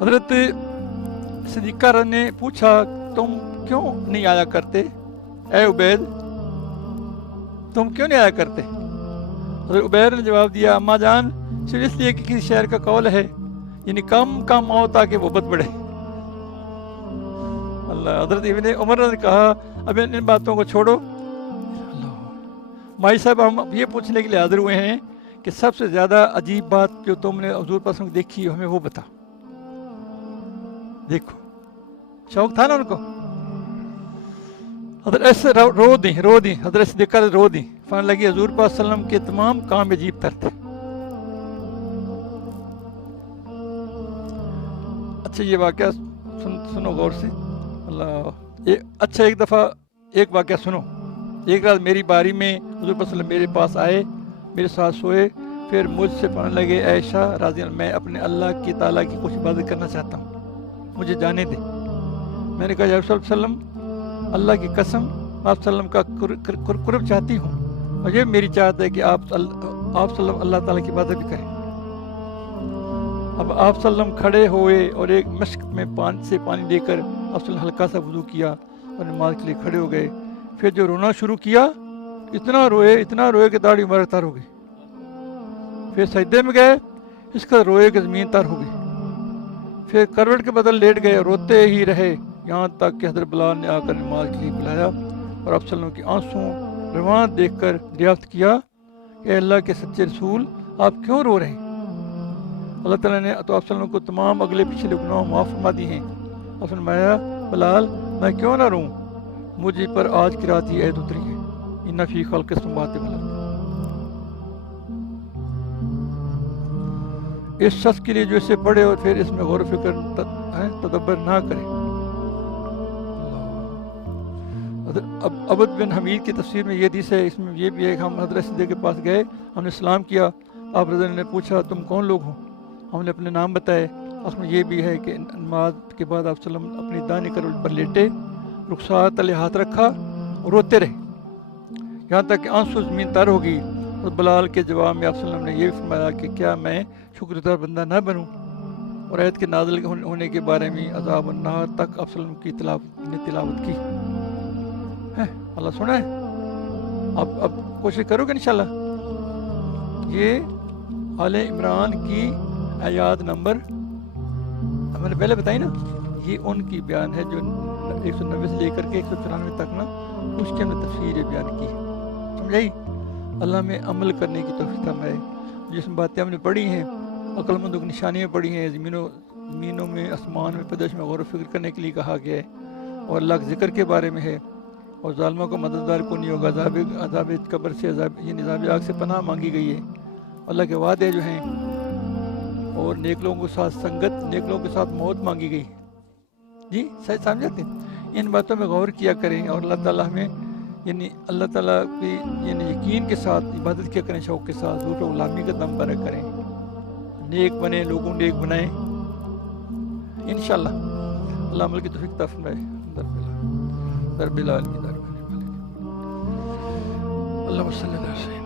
حضرت صدیقہ نے پوچھا تم کیوں نہیں آیا کرتے اے عبید، تم کیوں نہیں آیا کرتے؟ حضرت عبید نے جواب دیا اماں جان صرف اس لیے کہ کسی شاعر کا قول ہے، یعنی کم کم آؤ تاکہ وہ بد بڑھے۔ اللہ۔ حضرت ابن عمر نے کہا اب ان باتوں کو چھوڑو۔ مائی صاحب ہم یہ پوچھنے کے لیے حاضر ہوئے ہیں کہ سب سے زیادہ عجیب بات جو تم نے حضور پر دیکھی ہمیں وہ بتا۔ دیکھو شوق تھا نا ان کو۔ حضرت ایسے رو دیں حضرت صدیقہ رو دیں، فرمانے لگی حضور پاک صلی اللہ علیہ وسلم کے تمام کام عجیب تر تھے۔ اچھا یہ واقعہ سنو غور سے۔ اللہ اچھا ایک دفعہ ایک واقعہ سنو۔ ایک رات میری باری میں حضور پاک صلی اللہ علیہ وسلم میرے پاس آئے، میرے ساتھ سوئے، پھر مجھ سے فرمانے لگے عائشہ رضی اللہ میں اپنے اللہ کی تعالیٰ کی کچھ عبادت کرنا چاہتا ہوں، مجھے جانے دیں۔ میں نے کہا یا رسول اللہ صلی اللہ علیہ وسلم اللہ کی قسم آپ صلی اللہ علیہ وسلم کا قرب چاہتی ہوں، اور یہ میری چاہت ہے کہ آپ صلی اللہ علیہ وسلم اللہ تعالیٰ کی عبادت بھی کریں۔ اب آپ صلی اللہ علیہ وسلم کھڑے ہوئے اور ایک مشک میں پانی لے کر آپ صلی اللہ علیہ وسلم ہلکا سا وضو کیا اور نماز کے لیے کھڑے ہو گئے۔ پھر جو رونا شروع کیا اتنا روئے کہ داڑھی مبارک تر ہو گئی۔ پھر سجدے میں گئے، اس کا روئے کہ زمین تر ہو گئی۔ پھر کروٹ کے بدل لیٹ گئے، روتے ہی رہے یہاں تک کہ حضرت بلال نے آ کر نماز کے لیے بلایا اور آپ صلی اللہ علیہ وسلم کی آنسوں روان دیکھ کر دریافت کیا کہ اے اللہ کے سچے رسول آپ کیوں رو رہے ہیں؟ اللہ تعالیٰ نے تو آپ صلی اللہ علیہ وسلم کو تمام اگلے پچھلے گناہ معاف فرما دی ہیں۔ آپ نے فرمایا بلال میں کیوں نہ روں، مجھے پر آج کی رات یہ عید اتری ہے، ان فی خلق السماوات والارض۔ اس شخص کے لیے جو اسے پڑھے اور پھر اس میں غور و فکر تدبر نہ کرے۔ اب عبد بن حمید کی تفسیر میں یہ حدیث ہے، اس میں یہ بھی ہے کہ ہم حضرت صدیق کے پاس گئے، ہم نے سلام کیا، آپ رضی اللہ عنہ نے پوچھا تم کون لوگ ہو؟ ہم نے اپنے نام بتائے۔ اس میں یہ بھی ہے کہ نماز کے بعد آپ صلی اللہ علیہ وسلم اپنی دائیں کروٹ پر لیٹے، رخسار تلے ہاتھ رکھا اور روتے رہے یہاں تک کہ آنسو زمین تر ہو گئی۔ اور بلال کے جواب میں آپ صلی اللہ علیہ وسلم نے یہ بھی فرمایا کہ کیا میں شکر گزار بندہ نہ بنوں؟ اور آیت کے نازل ہونے کے بارے میں عذاب النار تک آپ صلی اللہ علیہ وسلم کی تلاوت کی ہے۔ اللہ سنا ہے۔ اب کوشش کرو گے انشاءاللہ۔ یہ آل عمران کی آیات نمبر ہم نے پہلے بتائی نا، یہ ان کی بیان ہے جو 190 سے لے کر کے 194 تک نا، اس کی ہم نے تفسیر بیان کی ہے، سمجھائی؟ اللہ میں عمل کرنے کی توفیق فرمائے۔ جس باتیں ہم نے پڑھی ہیں عقل مندوں کی نشانیاں پڑھی ہیں، زمینوں میں آسمان میں پیدائش میں غور و فکر کرنے کے لیے کہا گیا ہے، اور اللہ کے ذکر کے بارے میں ہے، اور ظالموں کو مددگار کو نہیں ہوگا، عذاب قبر سے عذاب آگ سے پناہ مانگی گئی ہے، اللہ کے وعدے جو ہیں، اور نیک لوگوں کے ساتھ سنگت، نیک لوگوں کے ساتھ موت مانگی گئی۔ جی صحیح سمجھتے ہیں؟ ان باتوں میں غور کیا کریں، اور اللہ تعالیٰ ہمیں یعنی اللہ تعالیٰ کی یقین کے ساتھ عبادت کیا کریں، شوق کے ساتھ، حضور پر غلامی کا دم برا کریں، نیک بنیں، لوگوں نیک بنائیں انشاءاللہ۔ اللہ عمل کی توفیق عطا فرمائے۔ در بلال کی در اللہم صلی اللہ علیہ وسلم۔